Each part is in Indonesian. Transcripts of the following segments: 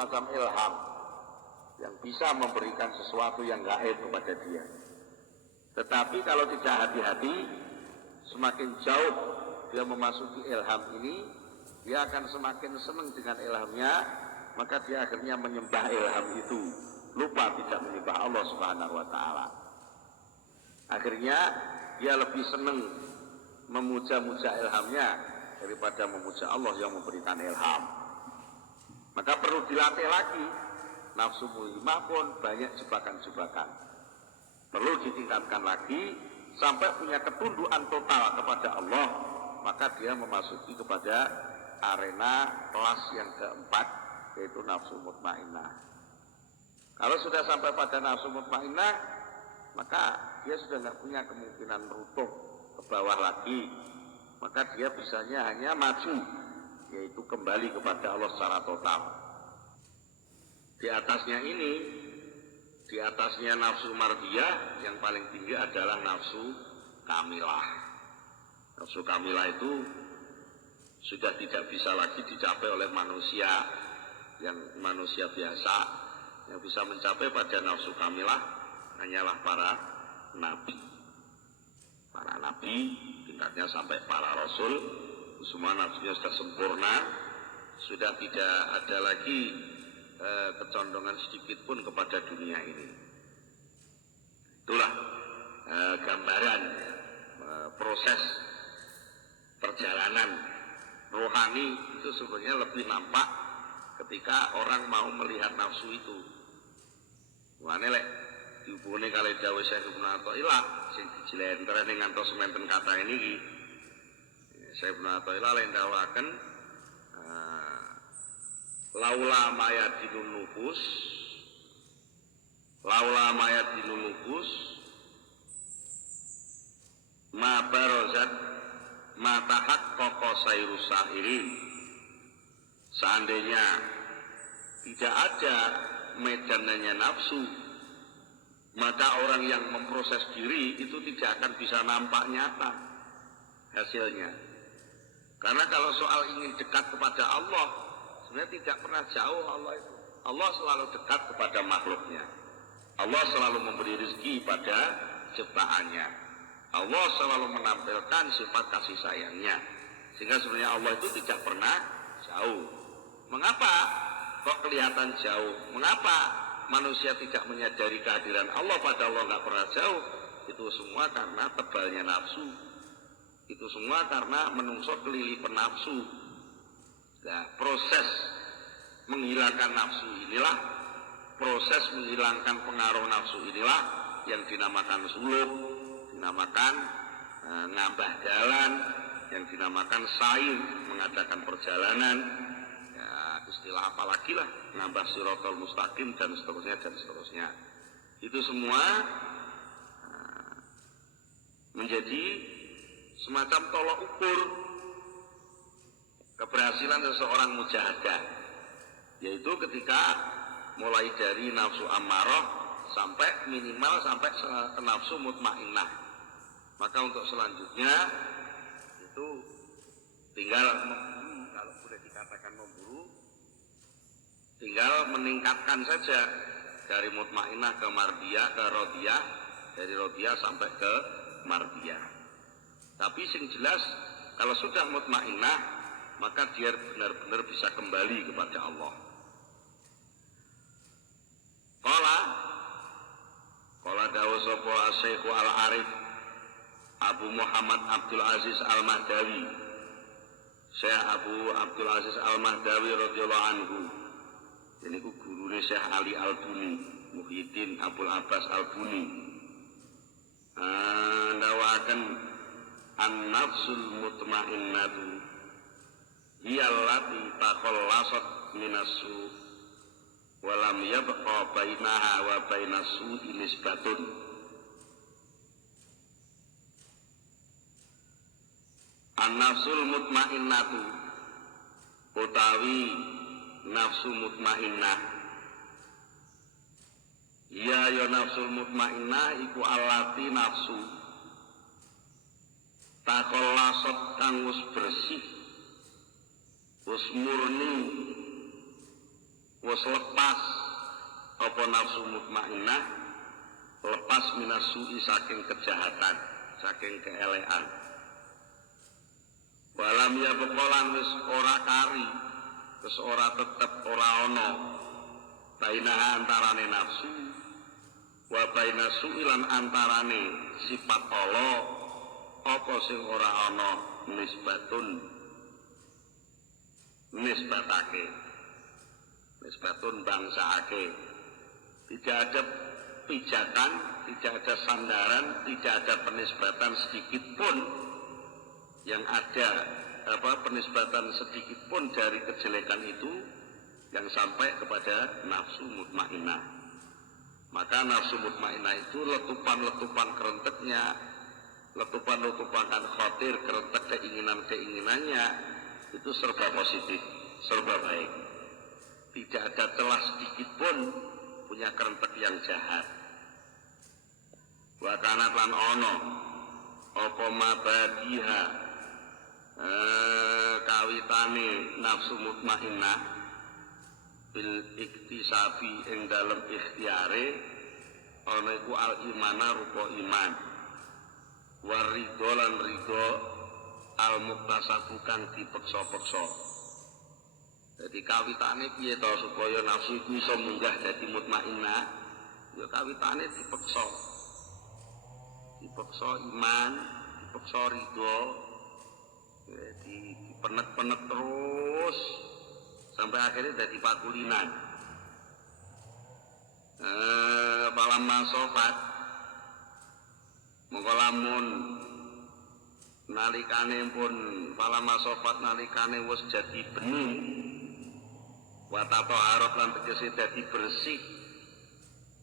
semacam ilham yang bisa memberikan sesuatu yang gaib kepada dia. Tetapi kalau tidak hati-hati, semakin jauh dia memasuki ilham ini, dia akan semakin senang dengan ilhamnya, maka dia akhirnya menyembah ilham itu, lupa tidak menyembah Allah Subhanahu wa Ta'ala. Akhirnya dia lebih senang memuja-muja ilhamnya daripada memuja Allah yang memberikan ilham. Maka perlu dilatih lagi. Nafsu mutmainah pun banyak jebakan-jebakan. Perlu ditingkatkan lagi sampai punya ketundukan total kepada Allah, maka dia memasuki kepada arena kelas yang keempat, yaitu nafsu mutmainnah. Kalau sudah sampai pada nafsu mutmainnah, maka dia sudah nggak punya kemungkinan merutuh ke bawah lagi, maka dia bisanya hanya maju, yaitu kembali kepada Allah secara total. Di atasnya ini, di atasnya nafsu mardiyah, yang paling tinggi adalah nafsu kamilah. Nafsu kamilah itu sudah tidak bisa lagi dicapai oleh manusia, yang manusia biasa. Yang bisa mencapai pada nafsu kamilah hanyalah para nabi. Para nabi, tingkatnya sampai para rasul, semua nafsunya sudah sempurna, sudah tidak ada lagi kecondongan sedikit pun kepada dunia ini. Itulah gambaran proses perjalanan rohani itu sebenarnya lebih nampak ketika orang mau melihat nafsu itu. Wane lek dihubungi kali dawuh Syekh Ibnu Athaillah sing dijelentrene ngantos semanten kata ini iki. Syekh Ibnu Athaillah lain dawaken laula mayadinun nufus ma barazat ma tahaqqaqa sayrus sa'irin. Seandainya tidak ada medannya nafsu, maka orang yang memproses diri itu tidak akan bisa nampak nyata hasilnya. Karena kalau soal ingin dekat kepada Allah, sebenarnya tidak pernah jauh Allah itu. Allah selalu dekat kepada makhluknya. Allah selalu memberi rezeki pada ciptaannya. Allah selalu menampilkan sifat kasih sayangnya. Sehingga sebenarnya Allah itu tidak pernah jauh. Mengapa kok kelihatan jauh? Mengapa manusia tidak menyadari kehadiran Allah pada Allah nggak pernah jauh? Itu semua karena tebalnya nafsu. Itu semua karena menungso kelilipan nafsu. Nah, proses menghilangkan nafsu inilah, proses menghilangkan pengaruh nafsu inilah yang dinamakan suluk, dinamakan ngambah jalan, yang dinamakan sa'i, mengadakan perjalanan, ya, istilah apalagi lah, ngambah siratal mustaqim dan seterusnya dan seterusnya. Itu semua menjadi semacam tolok ukur keberhasilan seseorang mujahadah, yaitu ketika mulai dari nafsu ammarah sampai minimal sampai ke nafsu mutmainnah. Maka untuk selanjutnya itu tinggal memburu, kalau boleh dikatakan memburu, tinggal meningkatkan saja dari mutmainnah ke mardiyah, ke rodiyah, dari rodiyah sampai ke mardiyah. Tapi sing jelas kalau sudah mutmainnah, maka dia benar-benar bisa kembali kepada Allah. Qala dawuh sapa Asy-Syaikh Al-Arif Abu Muhammad Abdul Aziz Al-Mahdawi, Syekh Abu Abdul Aziz Al-Mahdawi radhiyallahu anhu. Ini ku gurune Syekh Ali Al-Buni, Muhyiddin Abdul Abbas Al-Buni. Dawakan an-nafsul mutmainnatu hiyallati takhallasat minassu wa lam yabqa bainaha wa bainassu nisbatun. An-nafsul mutmainnatu utawi nafsu mutmainnah, ya nafsul mutmainnah iku allati nafsu takhallasat kang wis bersih, wis murni, wis lepas apa nafsu mutmainnah, lepas minasui saking kejahatan, saking keelekan. Walam ya bekolan wis ora kari, wis ora tetep ora ana baina antarane nafsu wa baina su'ilan antarane sifat Allah apa sing ora ana nisbatun bangsaake. Tidak ada pijakan, tidak ada sandaran, tidak ada penisbatan sedikit pun yang ada penisbatan sedikit pun dari kejelekan itu yang sampai kepada nafsu mutmainnah. Maka nafsu mutmainnah itu letupan-letupan kerenteknya, letupan-letupan khawatir, kerentek keinginan-keinginannya itu serba positif, serba baik. Tidak ada celah sedikit pun punya kerentek yang jahat. Wa kanat lan ono apa mabadiha kawitane nafsu mutmainnah bil iktisabi ing dalem ikhtiare ana iku al imana rupa iman waridho lan ridho al muktasabu kang dipeksa-peksa. Jadi kawitane piye to supaya nafsu iku iso munggah dadi mutmainnah? Ya kawitane dipeksa. Dipeksa iman, dipeksa ridho, dipenek-penek terus sampai akhirnya jadi pakulinan. Palam masofat mongko lamun nalikane pun palam masofat nalikane wis jadi bening wa tataharat lan tegese dadi bersih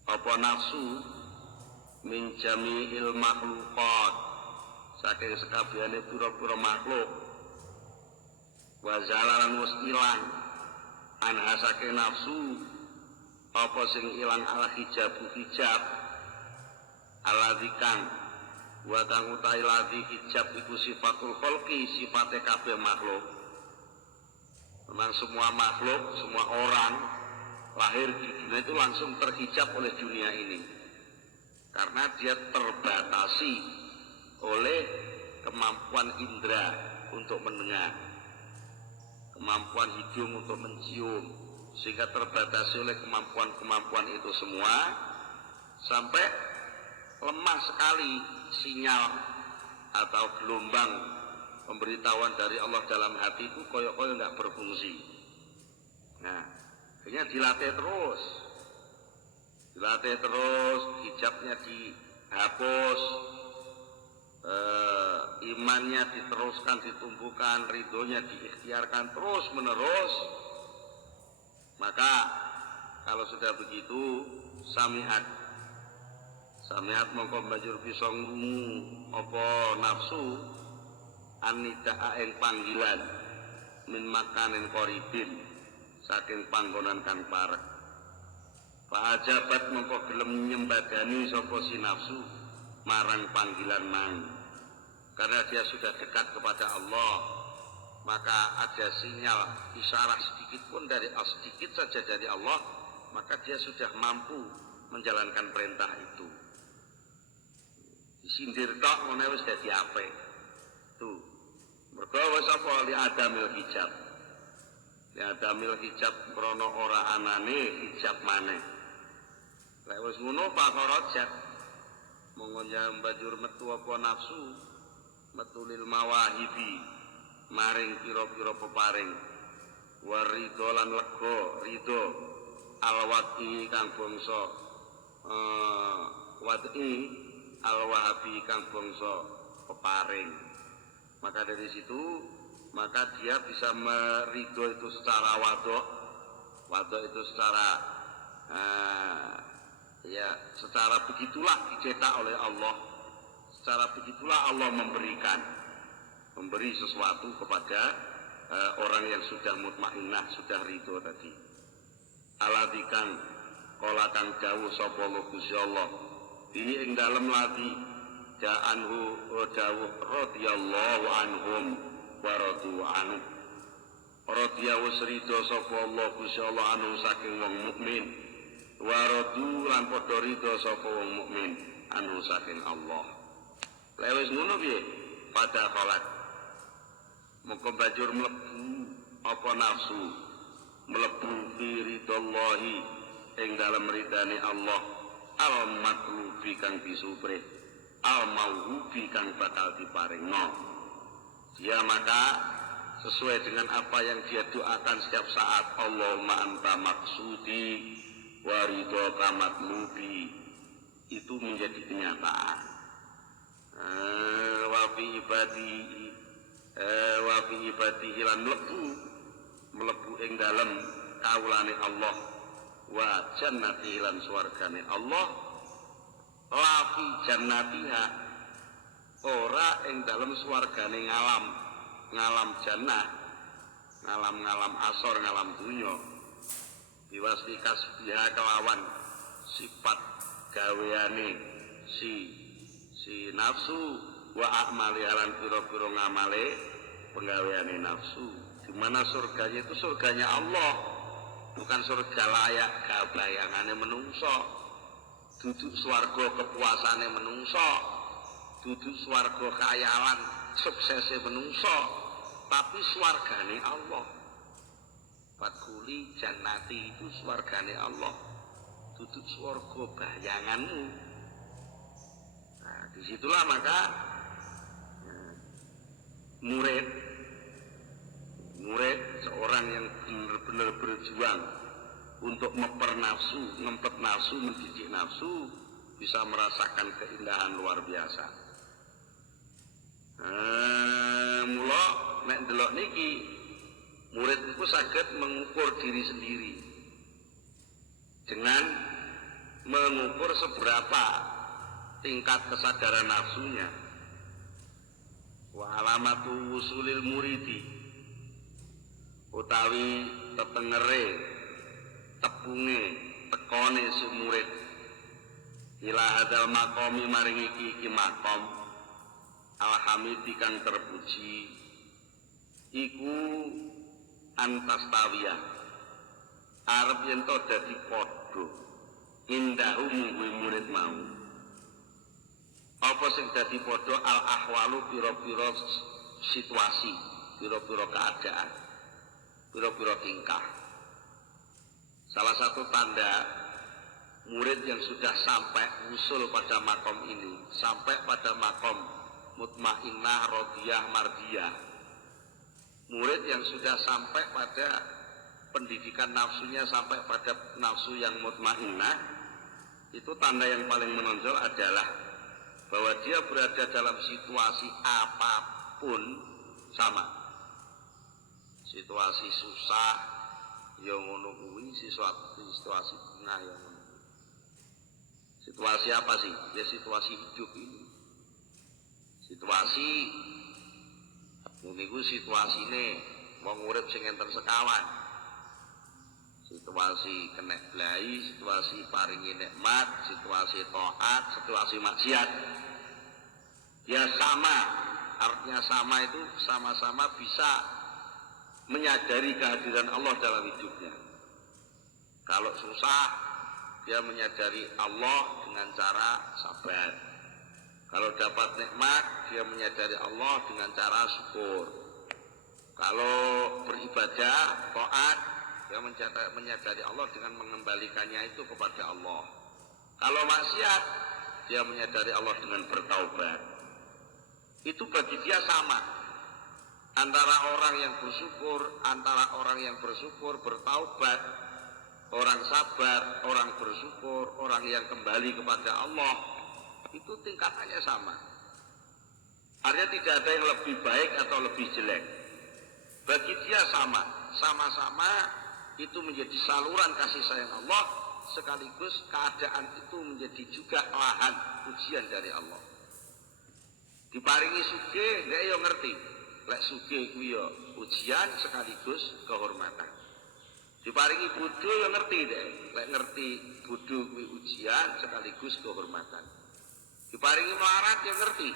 apa nafsu min jami'il makhluqat saking sekabehane pira-pira makhluk wa zalalan wis ilang anha saking nafsu apa sing ilang al hijab aladzikan wa kang utahe ladzi hijab iku sifatul khalqi sifate kabeh makhluk. Memang semua makhluk, semua orang lahir di dunia itu langsung terhijab oleh dunia ini karena dia terbatasi oleh kemampuan indera untuk mendengar, kemampuan hidung untuk mencium, sehingga terbatasi oleh kemampuan-kemampuan itu semua sampai lemah sekali sinyal atau gelombang pemberitahuan dari Allah dalam hati itu koyok-koyok nggak berfungsi. Nah, akhirnya dilatih terus, hijabnya dihapus, imannya diteruskan, ditumbuhkan, ridhonya diikhtiarkan terus menerus. Maka kalau sudah begitu, samiat mongko banjur bisa ngrungu apa nafsu annida'a ing panggilan min makanin qaribin saking panggonan kang parek. Fa ajabat mongko gelem nyembadani sapa si nafsu marang panggilan mang. Karena dia sudah dekat kepada Allah, maka ada sinyal isyarat sedikit pun sedikit saja dari Allah, maka dia sudah mampu menjalankan perintah itu. Disindir tok ngene wis dadi apik. Tuh. Mergo wis apa li adamil hijab. Li adamil hijab krana ora anane hijab maneh. Lek wis ngono pakorojat monggo banjur metu apa nafsu metu lil mawahibi maring pira-pira peparing waridho lan lega ridho alwati kang bangsa wati alwahabi kang bangsa peparing. Maka dari situ maka dia bisa meridho itu secara wadok itu secara secara begitulah dicetak oleh Allah, secara begitulah Allah memberi sesuatu kepada orang yang sudah mutmainnah, sudah ridho tadi. Aladzikan kala kang dawuh sapa Gusti Allah ini ing dalem lati ja'anhu dawuh radhiyallahu anhum wa radu anhu Radhiya wis ridho sapa Allah Gusti Allah anu saking wong mukmin. Wa radu lan padha ridho sapa wong mukmin anu saking Allah. Lha wis ngono piye? Pada kholat. Moko banjur mlebu apa nafsu mlebu fi ridallahi ing dalem ridane Allah al matlubi kang disupre al mauhubi kang bakal diparingno. Dia maka sesuai dengan apa yang dia doakan setiap saat, Allahumma anta maksudi wa ridhoka matlubi, itu menjadi kenyataan. Wa fi ibadihi lan mlebu ing dalem kawulane Allah, wa jannati lan swargane Allah, la fi jannatiha ora ing dalem swargane ngalam jannah, ngalam asor, ngalam dunya, biwasfi kasbiha kelawan sifat gaweane si nafsu, wa a'mali lan pira-pira ngamale penggaweane nafsu. Di mana surganya itu surganya Allah, bukan surga layak gabayangane menungso, duduk swarga kepuasane menungso, duduk swarga khayalan suksese menungso, tapi swargane Allah. Fadkhuli jannati itu swargane Allah, duduk swarga bayanganmu. Nah, disitulah maka murid seorang yang benar-benar berjuang untuk ngempet nafsu, mendidik nafsu, bisa merasakan keindahan luar biasa. Mula nek ndelok niki murid itu saged mengukur diri sendiri dengan mengukur seberapa tingkat kesadaran nafsunya. Wa alamatu wusulil muridi utawi tetengere tepunge tekone si murid ila hadzal maqami maring iki maqam alhamidi kang terpuji iku antastawiyah arep yen to dadi padha indahu kuwi murid mau. Apa sing dadi padha al ahwalu pira-pira situasi, pira-pira keadaan, pira-pira tingkah. Salah satu tanda murid yang sudah sampai usul pada makom ini, sampai pada makom mutmainnah, radiyah, mardiyah, murid yang sudah sampai pada pendidikan nafsunya, sampai pada nafsu yang mutmainnah, itu tanda yang paling menonjol adalah bahwa dia berada dalam situasi apapun sama. Situasi susah yang ngono kuwi, situasi tengah yang ngono. Situasi apa sih? Ya situasi hidup ini. Situasi niku situasine wong urip sing enten sekawan. Situasi kena blai, situasi paringi nikmat, situasi taat, situasi maksiat. Ya sama, artinya sama itu sama-sama bisa menyadari kehadiran Allah dalam hidupnya. Kalau susah, dia menyadari Allah dengan cara sabar. Kalau dapat nikmat, dia menyadari Allah dengan cara syukur. Kalau beribadah, taat, dia menyadari Allah dengan mengembalikannya itu kepada Allah. Kalau maksiat, dia menyadari Allah dengan bertaubat. Itu bagi dia sama. Antara orang yang bersyukur, bertaubat, orang sabar, orang bersyukur, orang yang kembali kepada Allah, itu tingkatannya sama. Artinya tidak ada yang lebih baik atau lebih jelek. Bagi dia sama-sama itu menjadi saluran kasih sayang Allah, sekaligus keadaan itu menjadi juga lahan ujian dari Allah. Diparingi sugih, nek yo ngerti, lek sugih kuwi yo ujian sekaligus kehormatan. Diparingi bodho yo ngerti deh, lek ngerti bodho kuwi ujian sekaligus kehormatan. Diparingi melarat yo ngerti,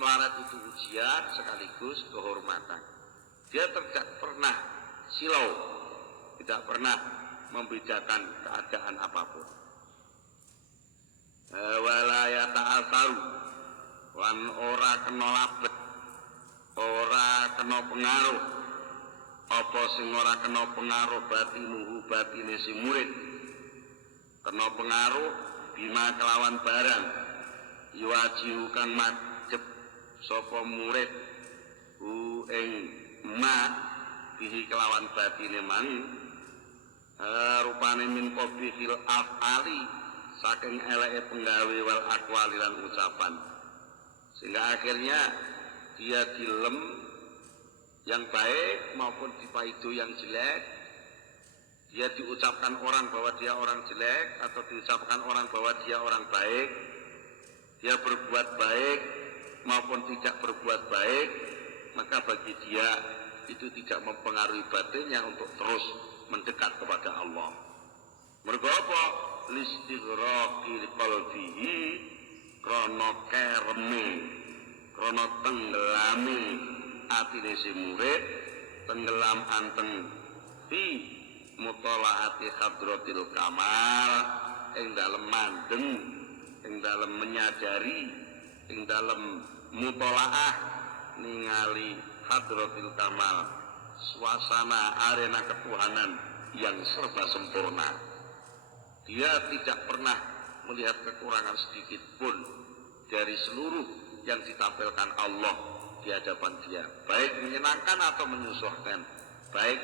melarat itu ujian sekaligus kehormatan. Dia tidak pernah silau, tidak pernah membedakan keadaan apapun. Wala yata'atharu, lan ora kena labet, ora kena pengaruh, apa sing ora kena pengaruh batinuhu batine si murid, kena pengaruh bima kelawan barang yuwajihu kang madhep sapa murid ing ma bihi kelawan batine man rupane min qabihil af'ali saking eleke penggawe wal aqwali lan ucapan, sehingga akhirnya dia dilem yang baik maupun dipaidu yang jelek, dia diucapkan orang bahwa dia orang jelek atau diucapkan orang bahwa dia orang baik, dia berbuat baik maupun tidak berbuat baik, maka bagi dia itu tidak mempengaruhi batinnya untuk terus mendekat kepada Allah. Mergo apa? Listighraqi qalbihi, krana kereme, krana tenggelame atine si murid, tenggelam anteng fi mutalaati hadratil kamal, ing dalem mandeng, ing dalem menyadari, ing dalem mutalaah ningali hadratil kamal, suasana arena ketuhanan yang serba sempurna. Dia tidak pernah melihat kekurangan sedikit pun dari seluruh yang ditampilkan Allah di hadapan dia, baik menyenangkan atau menyusahkan, baik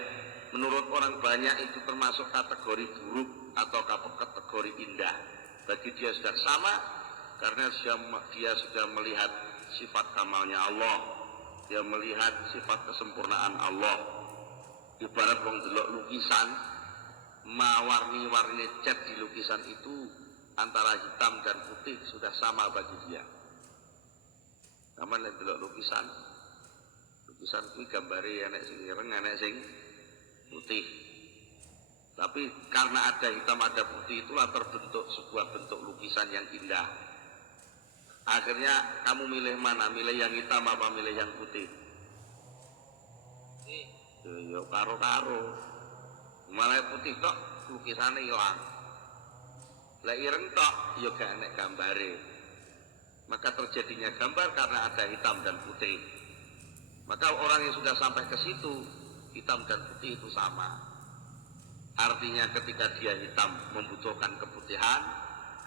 menurut orang banyak itu termasuk kategori buruk atau kategori indah, bagi dia sudah sama, karena dia sudah melihat sifat kamalnya Allah, dia melihat sifat kesempurnaan Allah. Ibarat wong delok lukisan, warni-warni cat di lukisan itu antara hitam dan putih sudah sama bagi dia. Aman delok lukisan kuwi gambare enek sing ireng, enek sing putih. Tapi karena ada hitam ada putih itulah terbentuk sebuah bentuk lukisan yang indah. Akhirnya kamu milih mana? Milih yang hitam apa milih yang putih? Yo karo-karo. Malah putih tok lukisannya hilang. Lah ireng tok yo gak enek gambare. Maka terjadinya gambar karena ada hitam dan putih. Maka orang yang sudah sampai ke situ, hitam dan putih itu sama. Artinya ketika dia hitam membutuhkan keputihan,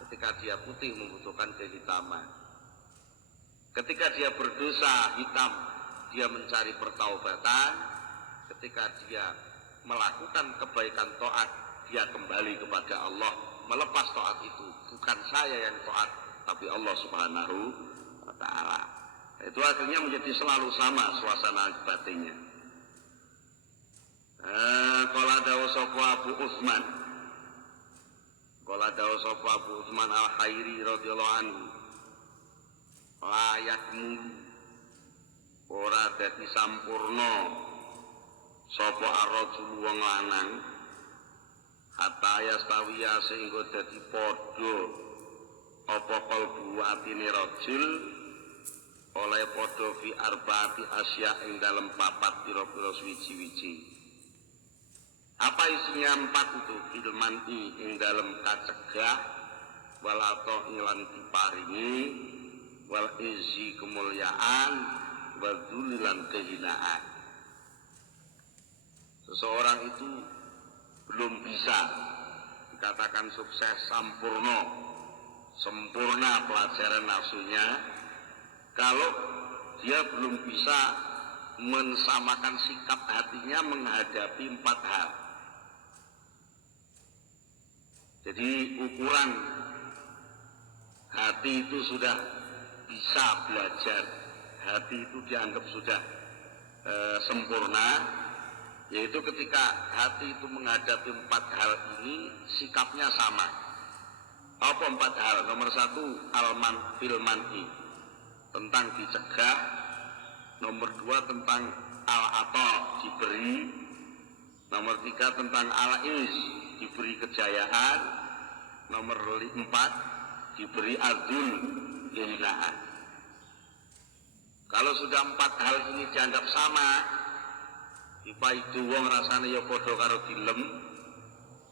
ketika dia putih membutuhkan kehitaman. Ketika dia berdosa hitam, dia mencari pertaubatan. Ketika dia melakukan kebaikan taat, dia kembali kepada Allah, melepas taat itu. Bukan saya yang taat, tapi Allah Subhanahu wa ta'ala. Itu akhirnya menjadi selalu sama suasana batinnya. Qala dawu sapa Abu Utsman, qala dawu sapa Abu Utsman Al-Khairi radhiyallahu anhu, layakmu ora dadi sampurna sapa ar-rajul wong lanang hatta yastawiya sehingga dadi padha apa kalbu atine rajul oleh padha fi arbaati asya ing dalem papat pira-pira suwiji-wiji. Apa isinya 4 itu? Ilmani ing dalem kacegah, wal ato ilan diparingi, wal izzi kemuliaan, wal dulilan kehinaan. Seseorang itu belum bisa dikatakan sukses sempurna pelajaran nafsunya kalau dia belum bisa mensamakan sikap hatinya menghadapi 4 hal. Jadi ukuran hati itu sudah bisa belajar, hati itu dianggap sudah sempurna, yaitu ketika hati itu menghadapi 4 hal ini sikapnya sama. Apa 4 hal? Nomor 1 alman filmani, tentang dicegah. Nomor 2 tentang al-ato, diberi. Nomor 3 tentang al-is, diberi kejayaan. Nomor 4 diberi adul, kehinaan. Kalau sudah 4 hal ini dianggap sama, Dipaidu wong rasane ya padha karo dilem.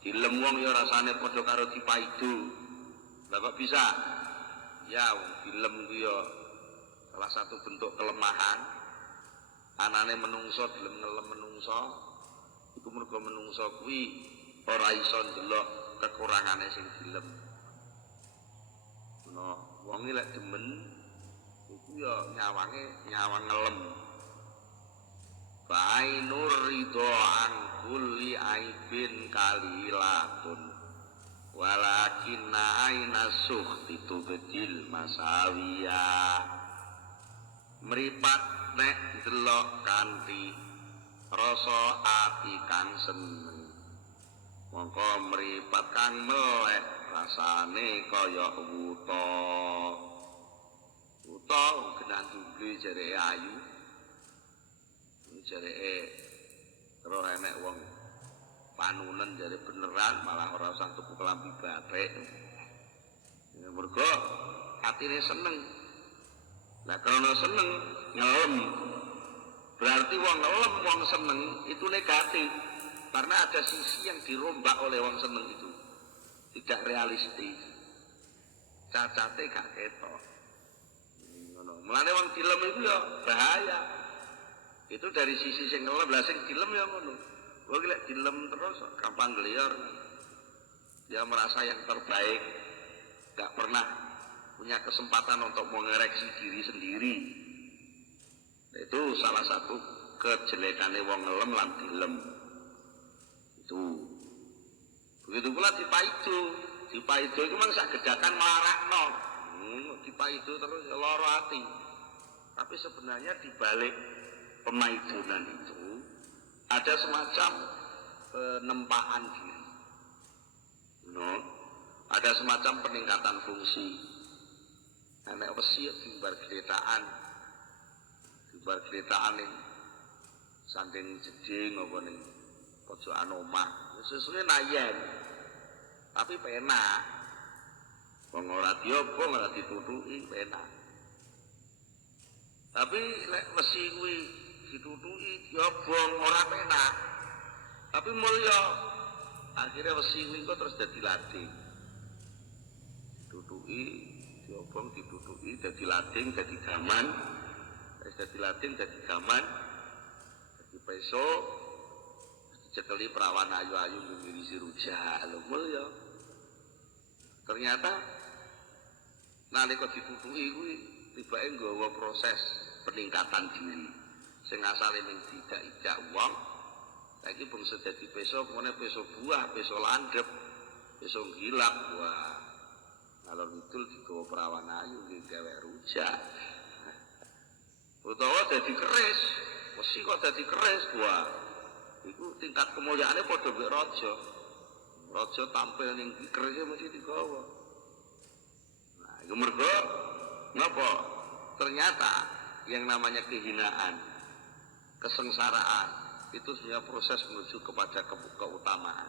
Dilem wong ya rasane padha karo dipaidu. Lah kok bisa? Ya wong dilem ku ya salah satu bentuk kelemahan. Anane menungso dilem ngelem menungso. Iku mergo menungso kuwi ora iso ndelok kekurangane sing dilem. Wong iki lek demen iku ya nyawang ngelem. Bainur ridho an kulli aibin kalilatun walakinna aina sukhti tubdil masawiya. Mripat nek delok kanthi rasa ati kang seneng mongko mripat kang melek rasane kaya wuta. Wuta genan duble jareke ayu. Jareke terus enek wong panunen jare beneran malah ora usah tuku kelambi batik. Ya mergo atine seneng. Lah karena seneng ngelem. Berarti wong ngelem wong seneng itu negatif. Karena ada sisi yang dirombak oleh wong seneng itu. Tidak realistis. Cacate gak ketok. Ngono. Mulane wong dilem itu ya bahaya. Itu dari sisi sing ngelem, lah sing dilem ya ngono. Wong lek dilem terus gampang gliyar. Dia merasa yang terbaik. Gak pernah punya kesempatan untuk mengoreksi diri sendiri. Itu salah satu kejelekane wong ngelem lan dilem. Itu. Begitu pula dipaidu. Dipaidu itu memang sak gedakan marakno. Dipaidu terus ya lara ati. Tapi sebenarnya dibalik pemaidunan itu ada semacam penempaan diri. Ada semacam peningkatan fungsi. Nek wesi dimbar gletaan ning sanding jeding apa ning pojokan omah. Sesuai nayen. Tapi penak. Wong ora diobong, ora ditutuki penak. Tapi lek wesi kuwi ditutuki diobong ora penak. Tapi mulya. Akhirnya wesi kuwi kok terus dadi lading. Ditutuki, diobong ditutuki dadi lading, dadi gaman. Wis dadi lading, dadi gaman. Dadi peso dicekeli perawan ayu-ayu ngirisi rujak lho mulya. Ternyata nalika ditutuki kuwi tibake nggawa proses peningkatan diri sing asale ning tidak wong saiki bangsa dadi peso kene peso buah, peso landhep, peso gilap. Wah ngalor ngidul digawa perawan ayu nggih gawe rujak. Utawa dadi keris, mesti kok dadi keris. Wah iku tingkat kemuliaane padha mbek raja. Raja tampil ning keris mesti digawa. Nah iku mergo napa? Ternyata yang namanya kehinaan, kesengsaraan itu sebenarnya proses menuju kepada keutamaan.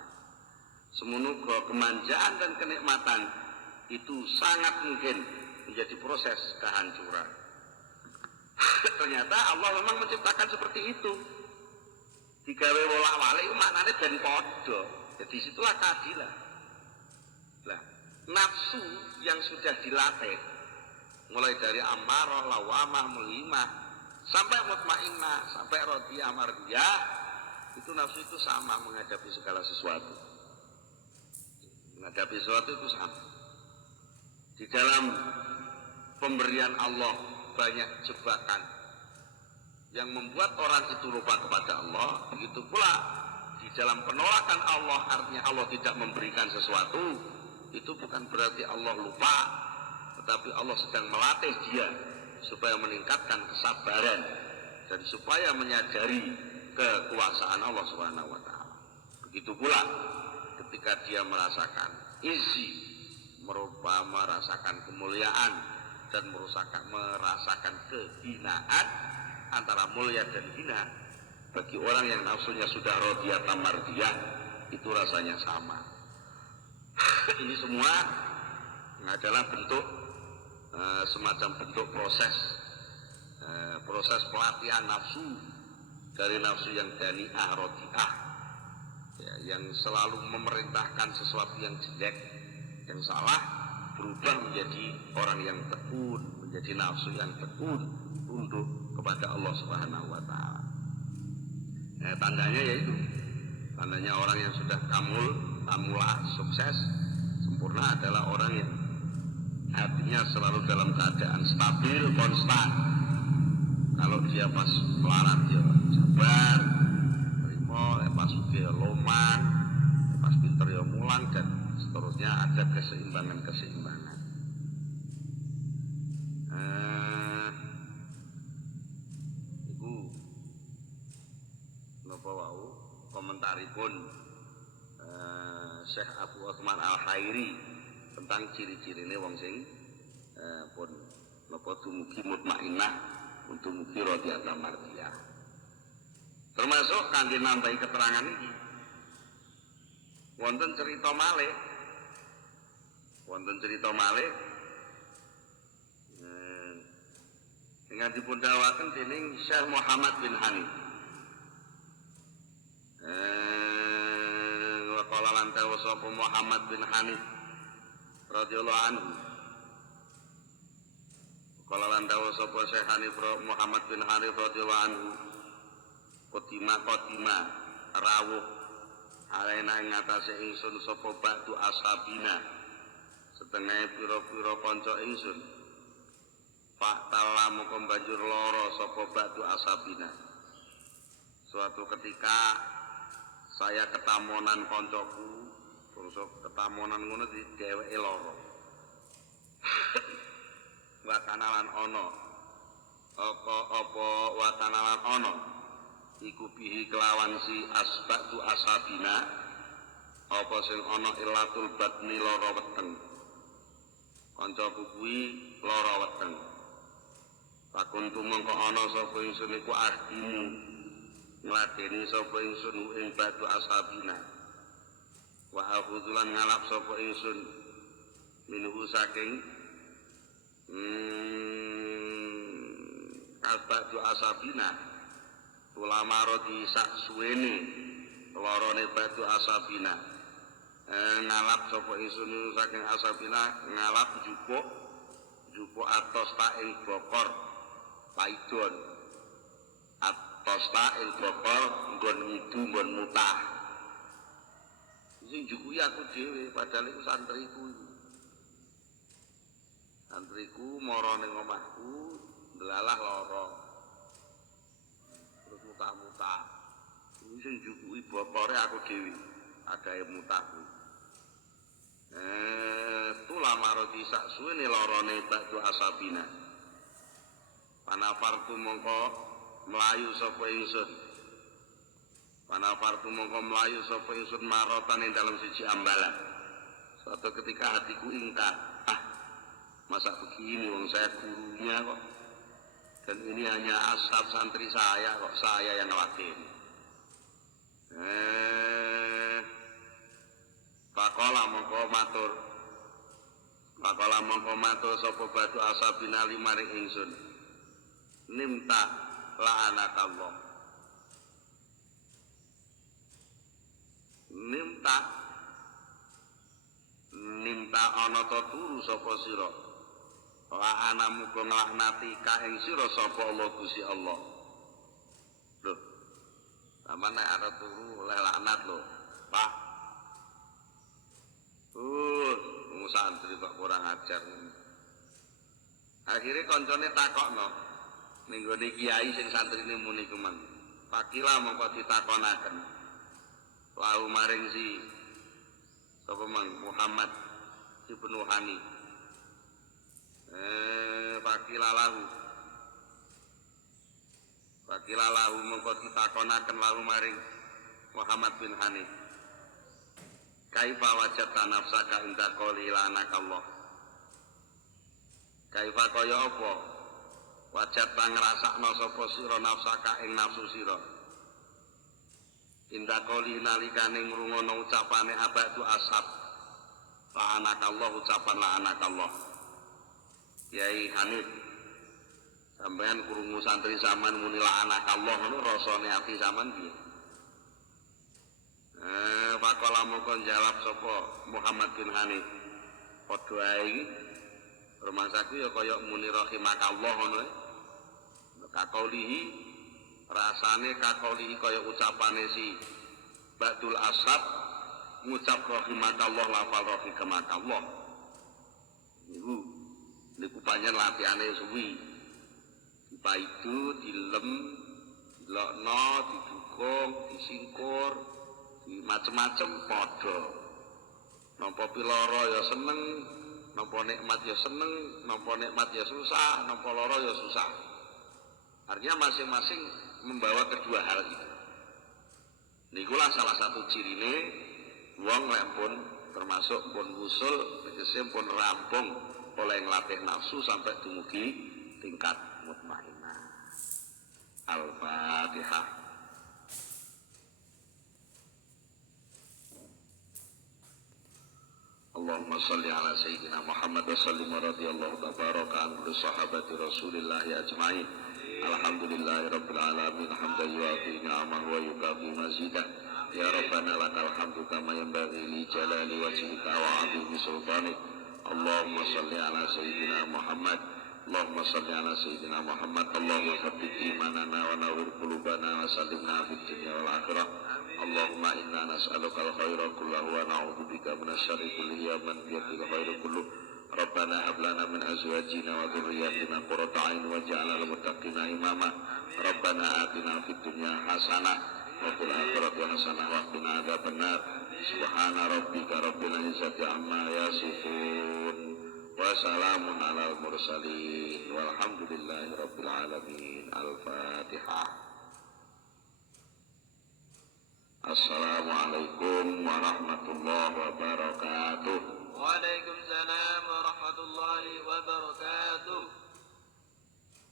Semono kemanjaan dan kenikmatan itu sangat mungkin menjadi proses kehancuran. Ternyata Allah memang menciptakan seperti itu. Digawe wolak-walik maknane ben padha. Jadi situlah keadilan. Lah, nafsu yang sudah dilatih mulai dari amarah, lawamah, mulimah sampai mutmainnah, sampai radiyah, mardiyah, itu nafsu itu sama menghadapi segala sesuatu. Menghadapi sesuatu itu sama. Di dalam pemberian Allah banyak jebakan yang membuat orang itu lupa kepada Allah. Begitu pula di dalam penolakan Allah, artinya Allah tidak memberikan sesuatu, itu bukan berarti Allah lupa, tetapi Allah sedang melatih dia supaya meningkatkan kesabaran dan supaya menyadari kekuasaan Allah Subhanahu wa taala. Begitu pula ketika dia merasakan merasakan kemuliaan dan merasakan kehinaan, antara mulia dan hina bagi orang yang nafsunya sudah radiyah tamardiyah itu rasanya sama. Ini semua adalah bentuk semacam bentuk proses pelatihan nafsu dari nafsu yang dani'ah rodi'ah, ya, yang selalu memerintahkan sesuatu yang jelek, yang salah, berubah menjadi orang yang tekun, menjadi nafsu yang tekun, tunduk kepada Allah Subhanahu wa Ta'ala. Tandanya yaitu, tandanya orang yang sudah kamula, sukses, sempurna adalah orang yang hatinya selalu dalam keadaan stabil, konstan. Kalau dia pas melarat dia sabar, terima, pas dia loman, pas pinter ya mulang, dan seterusnya ada keseimbangan. Iku napa wau komentaripun Syekh Abu Utsman Al-Khairi tentang ciri-cirine wong sing pun napa dumugi mutmainnah untuk mugi radhiyallahu mardiyah. Termasuk kangge nambahi keterangan iki wonten cerita malih dengan dipundhawaken dening Syekh Muhammad bin Hanif. Wa qala lan tawassafa Muhammad bin Hanif radhiyallahu anhu. Qala lan tawassafa Syekh Hanif Muhammad bin Hanif radhiyallahu anhu. Qatima rawuh alaina ing atase ingsun sapa batu ashabina setengah pira-pira kanca ingsun. Pak tala moko banjur lara sapa batu ashabina. Suatu ketika saya ketamonan koncoku, terus ketamonan ngono di dheweke lara. Watanalan ana apa watanalan ana iku bihi kelawan si asbatu ashabina apa sing ana ilatul batni lara weteng. Kancaku kuwi lara weteng. Pakuntu mongko ana sapa ingsun iku ahdimu ngladeni sapa ingsun ing batu ashabina. Wa akhudzulan ngalap sapa ingsun minhu saking asbatu ashabina. Ulama rodi sak suwene lorone batu ashabina. Ngalap sapa ingsun saking ashabina, ngalap jupuk atos ta ing bokor paidon, atos ta ing bokor nggon ngidu nggon mutah. Sing jukuki aku dhewe padahal iku santriku mara ning omahku ndelalah lara terus mutah-mutah. Sing jukuki bokore aku dhewe adahe mutahku. Tulama roti sak suwene larane batu asabina. Panafartu mongko mlayu sapa ingsun. Marotan ing dalam siji ambalan. Suatu ketika hatiku ingkar, masa begini wong saya gurunya kok. Dan ini hanya ashab santri saya kok, saya yang ngelakuin. Pakola mongko matur sapa batu asabina limaring ingsun. Nimta la'anakallah. Nimta ana ta turu sapa sira. La'ana muga nglaknati ka ing sira sapa Allah Gusti Allah. Lho. Sampeyan nek arep turu oleh laknat lho, Pak. Santri kok kurang ajar. Akhirnya koncone takokno ning gone kiai sing santrine muni kuman. Pakila mongko ditakonaken. Lahu maring si sapa mang Muhammad Ibnu Hani. Pakila lahu mongko ditakonaken lahu maring Muhammad bin Hani. Kaifa wajadta nafsaka inda qali lanakallah. Kaifa kaya apa wajadta ngrasakno sapa sira nafsaka ing nafsu sira. Inda qali nalikane ngrungono ucapane abadu ashab. Lanakallah ucapan lanakallah. Kiai Hanif Sampeyan krungu santri zaman muni la'anak Allah ngono rasane ati sampean piye? Pakola mongko jawab sapa Muhammad bin Hanif. Padha ae iki rumasaku ya kaya muni rahimakallah ngono ae. Kakaulihi rasane kakaulihi kaya ucapane si Ba'dul Asad ngucap rahimakallah lafal rahimakallah. Niku panjen latihane suwi. Paidu, dilem, dilokno, didukung, disingkur, di macem-macem padha. Nampa piloro ya seneng, nampa nikmat ya seneng, nampa nikmat ya susah, nampa loro ya susah. Artinya masing-masing membawa kedua hal itu. Nikulah salah satu cirine wong lek pun termasuk pun usul, tegese pun rampung oleh nglatih nafsu sampai dumugi tingkat mutmainah. Al-Fatihah. Allahumma salli ala sayyidina Muhammad wa sallim wa radiyallahu tabaraka an kulli sahabati Rasulillah ajma'in. Alhamdulillahi rabbil alamin hamdan yu'afi ni'amahu wa yukafi mazidah. Ya Rabbana lakal hamdu kama yanbaghi li jalali wajhika wa 'azimi sultanik. Allahumma salli ala sayyidina Muhammad. Allahumma salli ala sayyidina Muhammad. Allahumma thabbit imanana wa nawwir qulubana wa sallimna fid dunya wal akhirah. Allahumma inna nas'aluka al-khaira kullahu wa na'udzu bika minasyarri kullihi ya man biyadil khairu kulluh. Rabbana hab lana min azwajina wa dhurriyyatina qurrata a'yun waj'alna lil muttaqina imama. Rabbana atina fid dunya hasanah wa fil akhirati hasanah wa qina adzabannar. Subhana rabbika rabbil izzati amma yasifun. Wassalamun ala mursalin walhamdulillahi rabbil alamin. Al-Fatihah. Assalamualaikum warahmatullahi wabarakatuh. Waalaikumsalam warahmatullahi wabarakatuh.